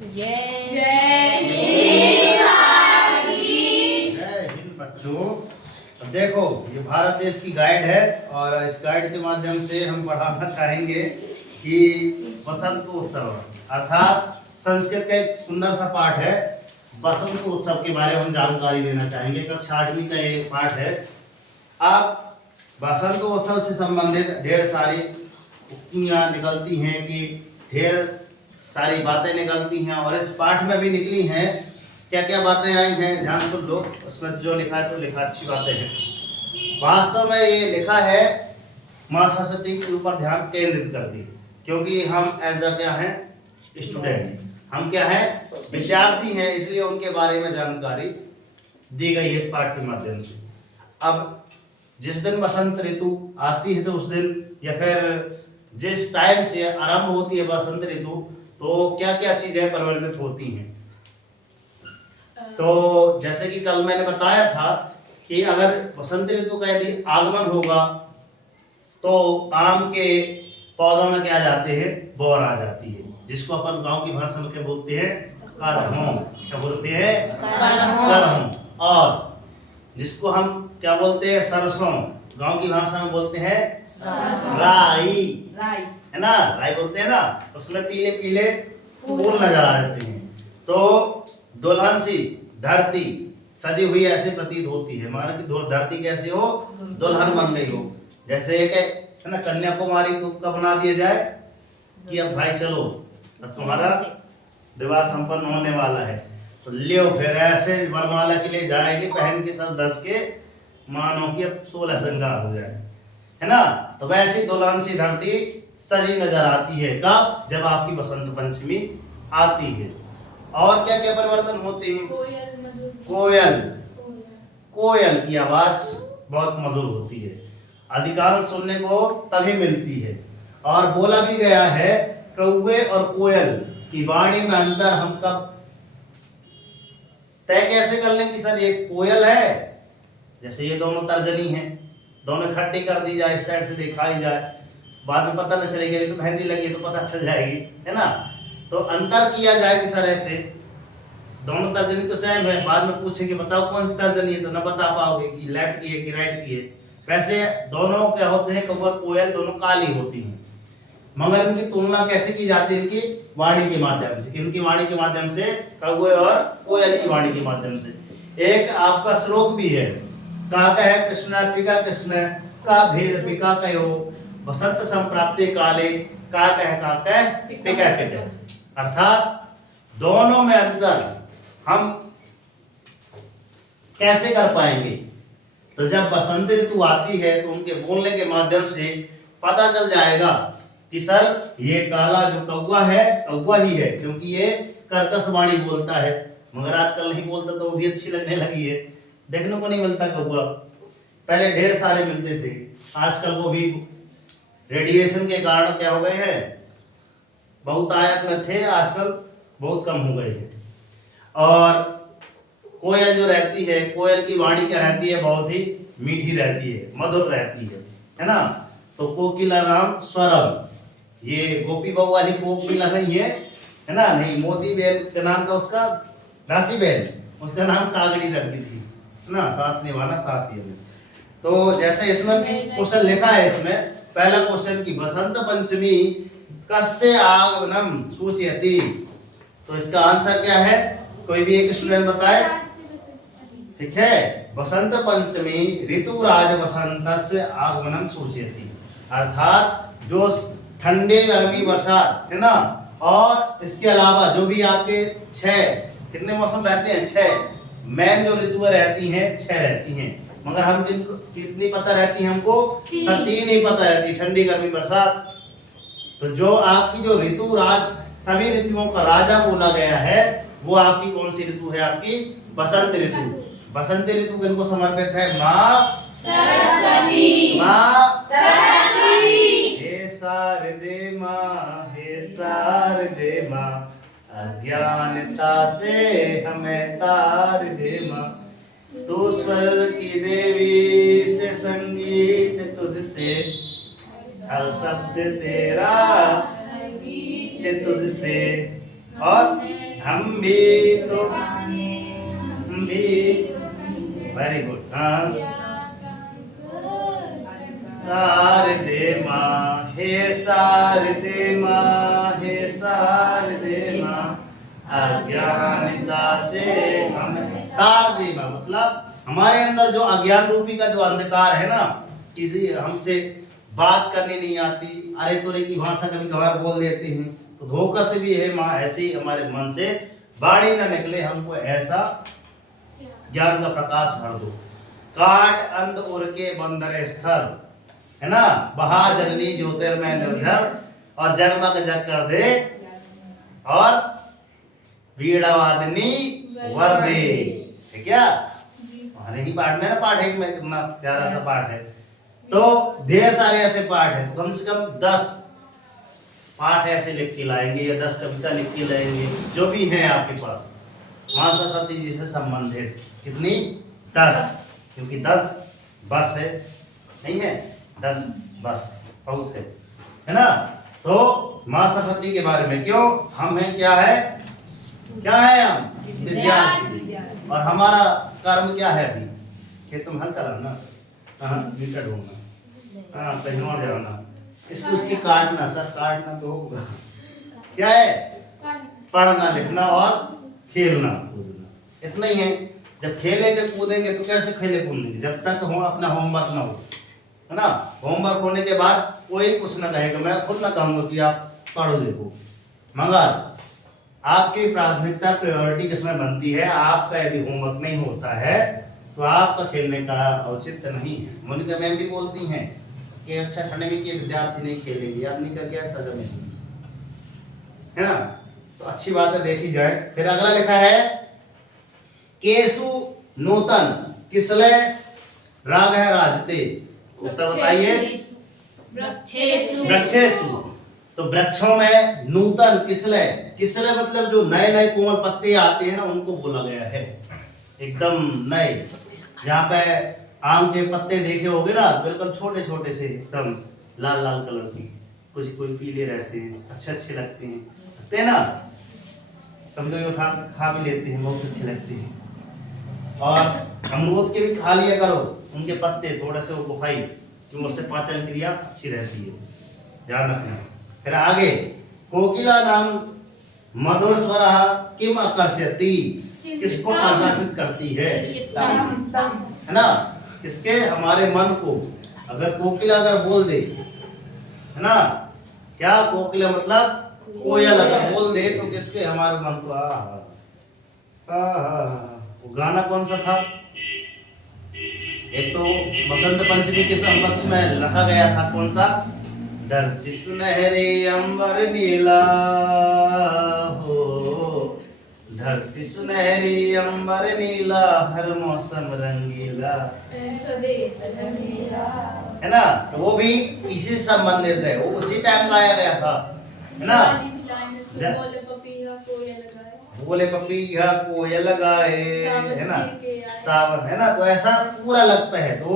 जय हिंद बच्चों। अब देखो, ये भारत देश की गाइड है और इस गाइड के माध्यम से हम पढ़ाना चाहेंगे कि बसंत उत्सव अर्थात संस्कृत का एक सुंदर सा पाठ है। बसंत उत्सव के बारे में हम जानकारी देना चाहेंगे। कक्षा 8वीं का ये पाठ है। अब बसंत उत्सव से संबंधित ढेर सारी उक्तियां निकलती हैं कि ढेर सारी बातें निकलती हैं और इस पाठ में भी निकली हैं। क्या क्या बातें आई हैं ध्यान सुन लो। उसमें जो लिखा है तो लिखा अच्छी बातें हैं। वास्तव में ये लिखा है माँ सरस्वती के ऊपर ध्यान केंद्रित कर दी, क्योंकि हम एज अ क्या हैं स्टूडेंट, हम क्या हैं विद्यार्थी हैं, इसलिए उनके बारे में जानकारी दी गई है इस पाठ के माध्यम से। अब जिस दिन बसंत ऋतु आती है तो उस दिन या फिर जिस टाइम से आरंभ होती है बसंत ऋतु, तो क्या क्या चीजें परिवर्तित होती हैं। तो जैसे कि कल मैंने बताया था कि अगर बसंत ऋतु का यदि आगमन होगा तो आम के पौधों में क्या जाते हैं, बौर आ जाती है, जिसको अपन गांव की भाषा में क्या बोलते हैं, करहों। क्या बोलते हैं, करहों। और जिसको हम क्या बोलते हैं, सरसों, गांव की भाषा में बोलते हैं राई, है ना, राई बोलते हैं ना। उसमें पीले पीले फूल नजर आ जाते हैं। तो दुल्हन सी धरती सजी हुई ऐसे प्रतीत होती है, मानो कि धरती कैसे हो, दुल्हन बन गई हो। जैसे एक है ना कन्याकुमारी का बना दिया जाए कि अब भाई चलो, अब तुम्हारा विवाह संपन्न होने वाला है, तो लियो फिर ऐसे वरमाला के लिए जाएगी पहन के साथ 10 के, मानो कि अब 16 श्रृंगार हो जाए, है ना। तो वैसी दुल्हन सी धरती सजी नजर आती है कब, जब आपकी बसंत पंचमी आती है। और क्या क्या परिवर्तन होते हैं, कोयल, कोयल की आवाज बहुत मधुर होती है, अधिकांश सुनने को तभी मिलती है। और बोला भी गया है कौवे और कोयल की वाणी में अंतर हम कब तय कैसे कर लें कि सर ये कोयल है, जैसे ये दोनों तर्जनी हैं, दोनों इकट्ठी कर दी जाए, इस साइड से दिखाई जाए, बाद में पता नहीं चलेगी, तो मेहंदी लगी तो पता चल जाएगी, है ना। तो अंतर किया जाए कि सर ऐसे दोनों तर्जनी तो सेम है, बाद में पूछेंगे बताओ कौन सी तर्जनी है, तो ना बता पाओगे कि लेफ्ट की है कि राइट की है। वैसे दोनों क्या होते हैं, कौवा कोयल दोनों काली होती हैं, मगर इनकी तुलना कैसे की जाती है, इनकी वाणी के माध्यम से, इनकी वाणी के माध्यम से, कौवे और कोयल की वाणी के माध्यम से। एक आपका श्लोक भी है, का कह कृष्ण पिका कृष्ण का भेद पिका कयो, बसंत संप्राप्ति काले का कह पिका पिका। अर्थात दोनों में अंतर हम कैसे कर पाएंगे, तो जब बसंत ऋतु आती है तो उनके बोलने के माध्यम से पता चल जाएगा कि सर ये काला जो कौवा है कौवा ही है, क्योंकि ये कर्कश वाणी बोलता है। मगर आजकल नहीं बोलता तो वो भी अच्छी लगने लगी है, देखने को नहीं मिलता कौवा, पहले ढेर सारे मिलते थे, आजकल वो भी रेडिएशन के कारण क्या हो गए हैं, बहुत आयत में थे, आजकल बहुत कम हो गए हैं। और कोयल जो रहती है, कोयल की वाणी क्या रहती है, बहुत ही मीठी रहती है, मधुर रहती है ना। तो कोकिला राम स्वरम, ये गोपी बहू वाली कोकिला नहीं है ना, नहीं, मोदी बहन का नाम था उसका राशि बहन, उसका नाम कागड़ी रखती थी ना, साथ निभाना साथ ही। तो जैसे इसमें भी क्वेश्चन लिखा है, इसमें पहला क्वेश्चन की बसंत पंचमी कस्य आगमनम सूचयति, तो इसका आंसर क्या है, कोई भी एक स्टूडेंट बताए। ठीक है, बसंत पंचमी ऋतुराज बसंतस्य आगमनम सूचयति, अर्थात जो ठंडी गर्मी बरसात है ना, और इसके अलावा जो भी आपके 6 कितने मौसम रहते हैं, 6 मेन जो ऋतुएं रहती हैं 6 रहती हैं, मगर हम कितनी पता रहती है हमको, 3 ही पता रहती, ठंडी गर्मी बरसात। तो जो आपकी जो ऋतु राज सभी ऋतुओं का राजा बोला गया है, वो आपकी कौन सी ऋतु है, आपकी बसंत ऋतु। बसंत ऋतु किनको समर्पित है, माँ सरस्वती, माँ सरस्वती। हे शारदे माँ, हे शारदे माँ, अज्ञानता से हमें तार दे माँ, तू स्वर की देवी से संगीत तुझसे, हर शब्द तेरा तुझसे। और हम भी तो वेरी गुड। हाँ, शारदे माँ हे शारदे माँ हे शारदे माँ, अज्ञानता से हम तार दे माँ, मतलब हमारे अंदर जो अज्ञान रूपी का जो अंधकार है ना, किसी हमसे बात करनी नहीं आती, अरे तोरे की भाषा कभी कभार बोल देते हैं, तो धोखा से भी है माँ, ऐसे ही हमारे मन से बाणी ना निकले, हमको ऐसा ज्ञान का प्रकाश भर दो। काट अंध उर के बंदर स्थल, है ना, बहा जननी ज्योतिर्मय निर्झर, और जगमग जग कर दे, और वीणावादिनी वर दे, है क्या? हमारे ही पाठ में ना, पाठ एक में कितना प्यारा सा पाठ है। तो ढेर सारे ऐसे पाठ है, कम से कम 10 पाठ ऐसे लिख के लाएंगे, या 10 कविता लिख के लाएंगे, जो भी है आपके पास माँ सरस्वती जी से संबंधित। कितनी? 10, क्योंकि 10 बस है, नहीं है? 10 बस बहुत है ना? तो माँ सरस्वती के बारे में, क्यों हम हैं, क्या है, क्या है हम? विद्यार्थी। और हमारा कर्म क्या है? अभी खेतों में हल चलाना, हाँ, मीटर ढूंढना, हाँ, कहीं और जाना, इसको उसकी काटना, सर काटना तो होगा, क्या है? पढ़ना लिखना और खेलना कूदना, इतना ही है। जब खेलेंगे कूदेंगे तो कैसे खेले कूदेंगे? जब तक हो अपना होमवर्क ना हो, है ना? होमवर्क होने के बाद कोई कुछ ना कहेगा, मैं खुद ना कहूँगा कि आप पढ़ो लिखो, मगर आपकी प्राथमिकता प्रायोरिटी किसमें बनती है? आपका यदि होमवर्क नहीं होता है तो आपका खेलने का औचित्य नहीं है। मोनिका मैम भी बोलती हैं कि अच्छा ठंडे में के विद्यार्थी नहीं खेलेंगे, याद नहीं करके ऐसा जमे, है ना? तो अच्छी बात है, देखी जाए। फिर अगला लिखा है, केसु नूतन किसले राग है राजते, उत्तर बताइए। वृक्षेषु, तो वृक्षों में नूतन किसले, किसले मतलब जो नए नए कोमल पत्ते आते हैं ना, उनको बोला गया है, एकदम नए। जहाँ पे आम के पत्ते देखे होंगे ना, बिल्कुल छोटे छोटे से, एकदम लाल लाल कलर की, कुछ कोई पीले रहते हैं, अच्छे अच्छे लगते हैं ना, कभी कभी उठा खा भी लेते हैं, बहुत अच्छे लगते हैं। और अमरूद के भी खा लिया करो, उनके पत्ते थोड़े से वो गुफाई, क्योंकि उससे पाचन क्रिया अच्छी रहती है, ध्यान रखना। फिर आगे, कोकिला नाम मधुर स्वर किम आकर्षयति, किसको आकर्षित करती है? है ना, किसके? हमारे मन को। अगर कोकिला अगर बोल दे, है ना, क्या कोकिला मतलब कोयल अगर बोल दे तो किसके? हमारे मन को वो गाना कौन सा था? एक तो बसंत पंचमी के समक्ष में रखा गया था, कौन सा? धरती सुनहरी अंबर नीला हो, धरती सुनहरी अंबर नीला, हर मौसम रंगीला, है ना? तो वो भी इसी से संबंधित है, वो उसी टाइम गाया गया था, है ना? बोले पपीहा कोयल गाए, है ना, सावन, है ना? तो ऐसा पूरा लगता है, तो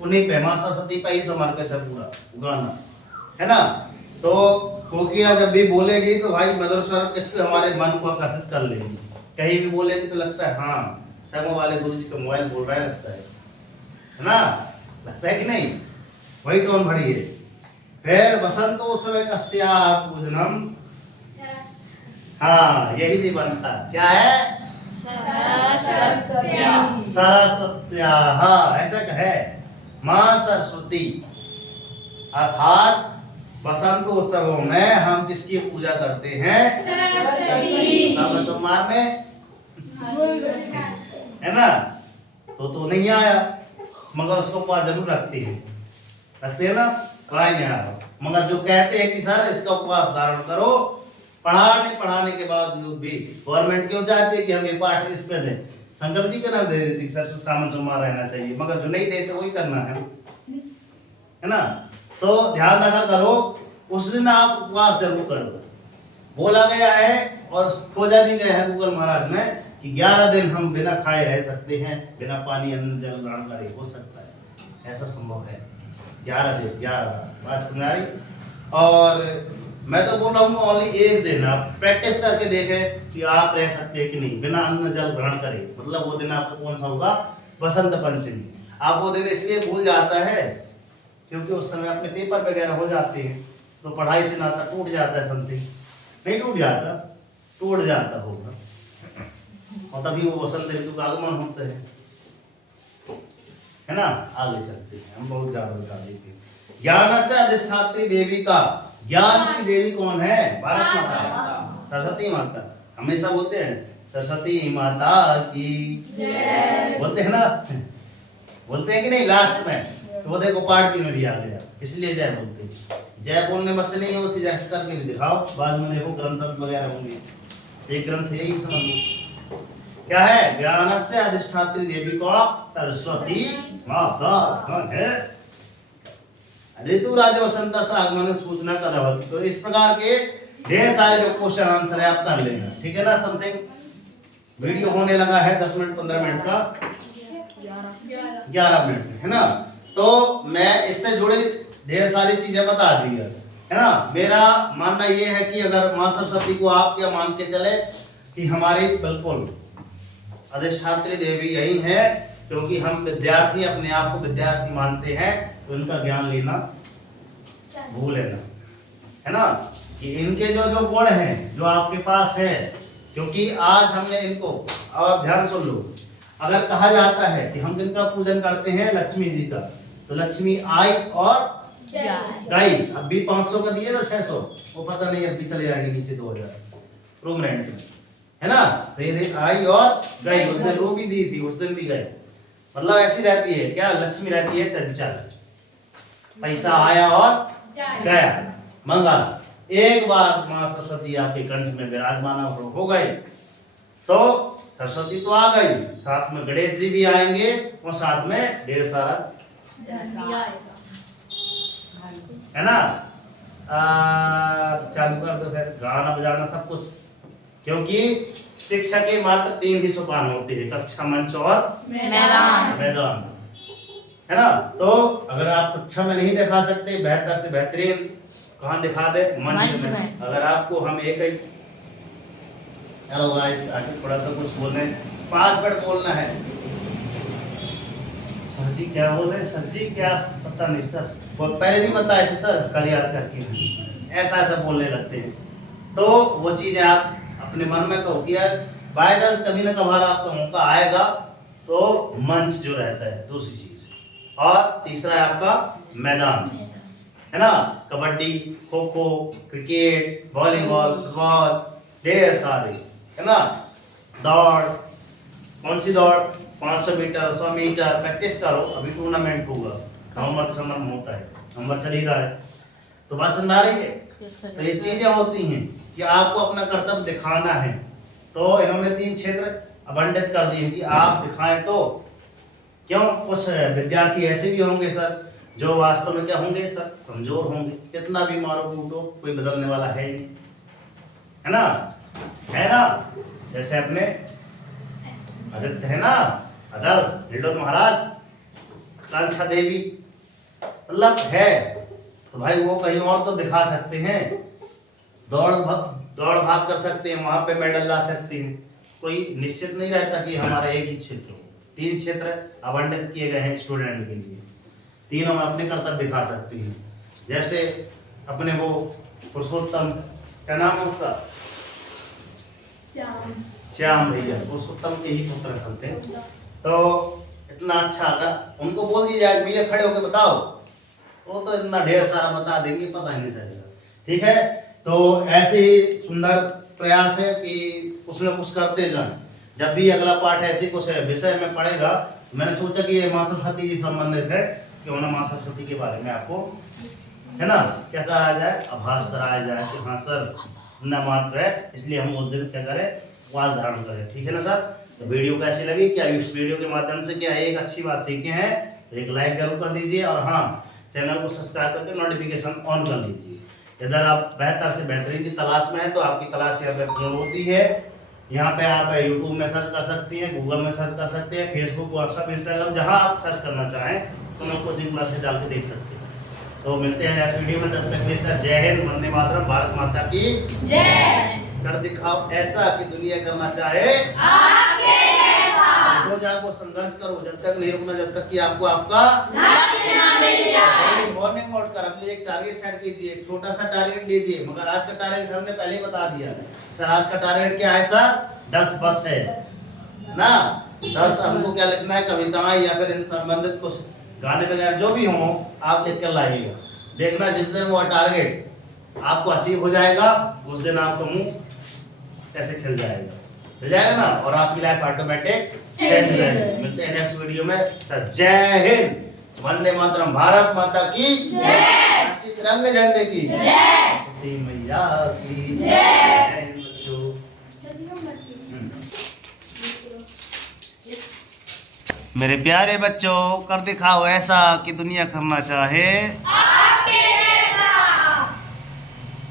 उन्हीं पे माँ सरस्वती पे ही समर्पित है पूरा गाना, है ना? तो कोकिला जब भी बोलेगी तो भाई मधुर स्वर किसको? हमारे मन को आकर्षित कर लेगी। कहीं भी बोलेगी तो लगता है हाँ शर्मा वाले गुरु जी का मोबाइल बोल रहा है, लगता है ना? लगता है कि नहीं? वही टोन भरी है। फिर बसंतोत्सव कस्या पूजनम, हाँ यही नहीं बनता, क्या है? सरस्वत्या, हाँ ऐसा है, माँ सरस्वती। अर्थात बसंत उत्सवों में हम किसकी पूजा करते हैं? श्रावण सोमवार में, है ना? तो नहीं आया, मगर उसको उपवास जरूर रखते हैं ना? पढ़ाई नहीं आया, मगर जो कहते हैं कि सर इसका उपवास धारण करो, पढ़ाने के बाद भी गवर्नमेंट क्यों चाहती है कि हम ये पाठ इस पे दें? शंकर जी का ना दे देती सर श्रावण सोमवार रहना चाहिए, मगर जो नहीं देते वही करना है ना? तो ध्यान रखा करो, उस दिन आप उपवास जरूर करो। बोला गया है और खोजा भी गया है गूगल महाराज में कि 11 दिन हम बिना खाए रह सकते हैं, बिना पानी अन्न जल ग्रहण करे, हो सकता है, ऐसा संभव है। 11 दिन, 11 बात सुन रही। और मैं तो बोल रहा हूँ ओनली एक दिन आप प्रैक्टिस करके देखें कि आप रह सकते हैं कि नहीं बिना अन्न जल ग्रहण करे। मतलब वो दिन आपका कौन सा होगा? बसंत पंचमी। आप वो दिन इसलिए भूल जाता है क्योंकि उस समय अपने पेपर वगैरह हो जाते हैं, तो पढ़ाई से नाता टूट जाता है। समथिंग नहीं टूट जाता, टूट जाता होगा, और तभी वो बसंत ऋतु का आगमन होता है ना। आगे चलते हैं, हम बहुत ज्यादा बता देते हैं। ज्ञान से अधिष्ठात्री देवी का, ज्ञान की देवी कौन है? भारत माता, सरस्वती माता। हमेशा बोलते हैं सरस्वती माता की जय, बोलते हैं ना, बोलते हैं कि नहीं लास्ट में? तो वो देखो पार्टी में भी आ गया, इसलिए जय बोलते हैं। जय बोलने बस नहीं है, उसकी जैसे करके भी दिखाओ, बाद में देखो ग्रंथ वगैरह होंगे। एक ग्रंथ है ही, समझ लो क्या है? ज्ञान से अधिष्ठात्री देवी को सरस्वती माता है। ऋतु राज वसंत से आगमन सूचना कदा होती। तो इस प्रकार के ढेर सारे जो क्वेश्चन आंसर है आप कर लेना, ठीक है ना। समथिंग वीडियो होने लगा है 10 मिनट 15 मिनट का, 11 मिनट है ना। तो मैं इससे जुड़ी ढेर सारी चीजें बता दी है ना। मेरा मानना ये है कि अगर माँ सरस्वती को आप क्या मान के चले कि हमारी बिल्कुल अधिष्ठात्री देवी यही है, क्योंकि हम विद्यार्थी अपने आप को विद्यार्थी मानते हैं, तो इनका ज्ञान लेना भूल लेना, है ना। कि इनके जो जो गुण हैं जो आपके पास है, क्योंकि आज हमने इनको, और ध्यान सुन लो, अगर कहा जाता है कि हम जिनका पूजन करते हैं लक्ष्मी जी का, तो लक्ष्मी आई और गई। अब भी 500 का दिए ना 600, वो पता नहीं अब भी चले जाएंगे नीचे 2000 रूम रेंट में, है ना। तो ये देख आई और गई, उस दिन रू भी दी थी, उस दिन भी गए। मतलब ऐसी रहती है क्या? लक्ष्मी रहती है चंचल, पैसा आया और गया, मंगल। एक बार माँ सरस्वती आपके कंठ में विराजमान हो गए तो सरस्वती तो आ गई, साथ में गणेश जी भी आएंगे और साथ में ढेर सारा है ना। चालू कर दो फिर गाना बजाना सब कुछ, क्योंकि शिक्षा के मात्र 3 ही सोपान होते हैं, कक्षा, मंच और मैदान, है ना। तो अगर आप कक्षा में नहीं दिखा सकते, बेहतर से बेहतरीन कहाँ दिखा दे? मंच में। अगर आपको हम एक ही, हेलो गाइस, आगे थोड़ा सा कुछ बोलना है, 5 मिनट बोलना है। सर जी क्या बोल रहे हैं? सर जी क्या? पता नहीं सर, वो पहले नहीं बताए थे सर, कल याद करके ऐसा ऐसा बोलने लगते हैं। तो वो चीजें आप अपने मन में कहो कि यार बाय चांस कभी ना कभार आपका मौका आएगा, तो मंच जो रहता है दूसरी चीज, और तीसरा है आपका मैदान, है ना। Kabaddi, kho kho, cricket, volleyball, football, ढेर सारे, है ना। दौड़, कौन सी दौड़? 500 मीटर, 100 मीटर, प्रैक्टिस करो, अभी टूर्नामेंट होगा, नवंबर दिसंबर में होता है, नवंबर चल ही रहा है, तो बात समझ आ रही है। तो ये चीजें होती हैं कि आपको अपना कर्तव्य दिखाना है। तो इन्होंने 3 क्षेत्र आवंटित कर दिए कि आप दिखाएं। तो क्यों? कुछ विद्यार्थी ऐसे भी होंगे सर जो वास्तव में क्या होंगे सर? कमजोर होंगे, कितना भी मारो कूटो कोई बदलने वाला है नहीं, है ना, है ना। जैसे अपने आदित्य है ना, आदर्श हिल्डोन महाराज, कांक्षा देवी, मतलब है, तो भाई वो कहीं और तो दिखा सकते हैं, दौड़ भाग कर सकते हैं, वहां पे मेडल ला सकते हैं। कोई निश्चित नहीं रहता कि हमारा एक ही क्षेत्र हो। 3 क्षेत्र आवंटित किए गए हैं स्टूडेंट के लिए, तीनों में अपने कर्तव्य दिखा सकते हैं। जैसे अपने वो पुरुषोत्तम, क्या नाम है उसका? श्याम भैया, पुरुषोत्तम के ही पुत्र संते। तो इतना अच्छा, अगर उनको बोल दिया जाए भैया खड़े होकर बताओ, वो तो इतना ढेर सारा बता देंगे, पता ही नहीं चलेगा, ठीक है। तो ऐसे ही सुंदर प्रयास है कि कुछ न कुछ करते जाएं। जब भी अगला पाठ ऐसे कुछ विषय में पढ़ेगा, मैंने सोचा कि ये माँ सरस्वती जी संबंधित है, क्यों ना माँ सरस्वती के बारे में आपको, है ना, क्या कराया जाए? आभास कराया जाए कि हाँ सर न महत्व है, इसलिए हम उस दिन क्या करें? उपवास धारण करें, ठीक है ना सर। तो वीडियो कैसी लगी? क्या इस वीडियो के माध्यम से क्या एक अच्छी बात सीखे हैं? तो एक लाइक जरूर कर दीजिए, और हाँ चैनल को सब्सक्राइब करके नोटिफिकेशन ऑन कर लीजिए। इधर आप बेहतर से बेहतरीन की तलाश में है, तो आपकी तलाश यहाँ पे पूर्ण होती है। यहाँ पे आप यूट्यूब में सर्च कर सकती हैं, गूगल में सर्च कर सकते हैं, फेसबुक, व्हाट्सएप, इंस्टाग्राम, जहाँ आप सर्च करना चाहें तो मैं कोचिंग क्लासेस डाल के देख सकते हैं। तो मिलते हैं नेक्स्ट वीडियो में, तब तक के लिए सर जय हिंद, वंदे मातरम, भारत माता की जय। कर दिखाओ ऐसा कि दुनिया करना चाहे आपके जैसा। रोज आपको संघर्ष करो, जब तक नहीं रुकना, जब तक कि आपको आपका लक्ष्य न मिल जाए। मॉर्निंग वॉक कर अपने एक टारगेट सेट कीजिए, एक छोटा सा टारगेट लीजिए। मगर आज का टारगेट हमने पहले ही बता दिया सर, आज का टारगेट क्या है सर? 10 बस है ना। 10 हमको क्या लिखना है, कविताएं या फिर इन संबंधित कुछ गाने वगैरह जो भी हो आप लिख कर लाइएगा। देखना जिस दिन वो टारगेट आपको अचीव हो जाएगा, उस दिन आपका मुंह कैसे खिल जाएगा ना, और आपकी लाइफ ऑटोमेटिक चेंज हो जाएगी। मिलते हैं नेक्स्ट वीडियो में सर। जय हिंद, वंदे मातरम, भारत माता की जय, तिरंगे झंडे की जय, सरस्वती मैया की जय। बच्चों मेरे प्यारे बच्चों, कर दिखाओ ऐसा कि दुनिया करना चाहे